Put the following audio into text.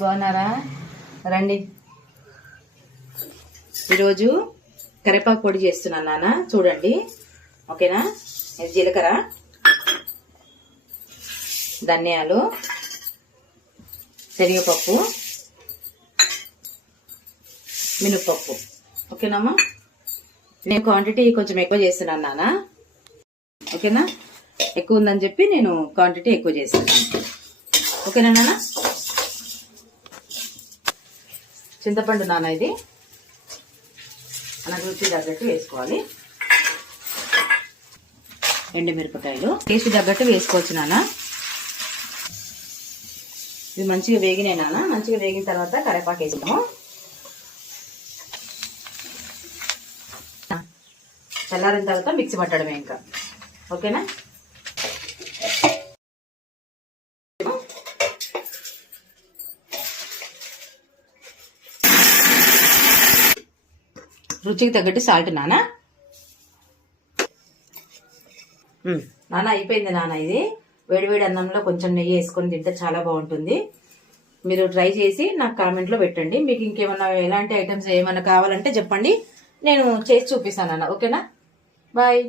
బాగున్నారా? రండి. ఈరోజు కరివేపాకు పొడి చేస్తున్నాను నాన్న, చూడండి. ఓకేనా? ఇది జీలకర్ర, ధనియాలు, శనగపప్పు, మినపప్పు. ఓకేనమ్మా? నేను క్వాంటిటీ కొంచెం ఎక్కువ చేస్తున్నాను నాన్న. ఓకేనా? ఎక్కువ ఉందని చెప్పి నేను క్వాంటిటీ ఎక్కువ చేస్తున్నాను. ఓకేనా నాన్న? చింతపండు నాన్న, ఇది మన రుచి తగ్గట్టు వేసుకోవాలి. ఎండుమిరపకాయలు టేస్ట్ తగ్గట్టు వేసుకోవచ్చు నాన్న. ఇవి మంచిగా వేగినాయి నాన్న. మంచిగా వేగిన తర్వాత కరివేపాకు వేసాము. చల్లారిన తర్వాత మిక్సీ పట్టడమే ఇంకా. ఓకేనా? రుచికి తగ్గట్టు సాల్ట్ నాన్న. నాన్న అయిపోయింది నాన్న. ఇది వేడివేడి అన్నంలో కొంచెం నెయ్యి వేసుకొని తింటే చాలా బాగుంటుంది. మీరు ట్రై చేసి నాకు కామెంట్లో పెట్టండి. మీకు ఇంకేమన్నా ఎలాంటి ఐటమ్స్ ఏమన్నా కావాలంటే చెప్పండి, నేను చేసి చూపిస్తాను అన్న. ఓకేనా? బాయ్.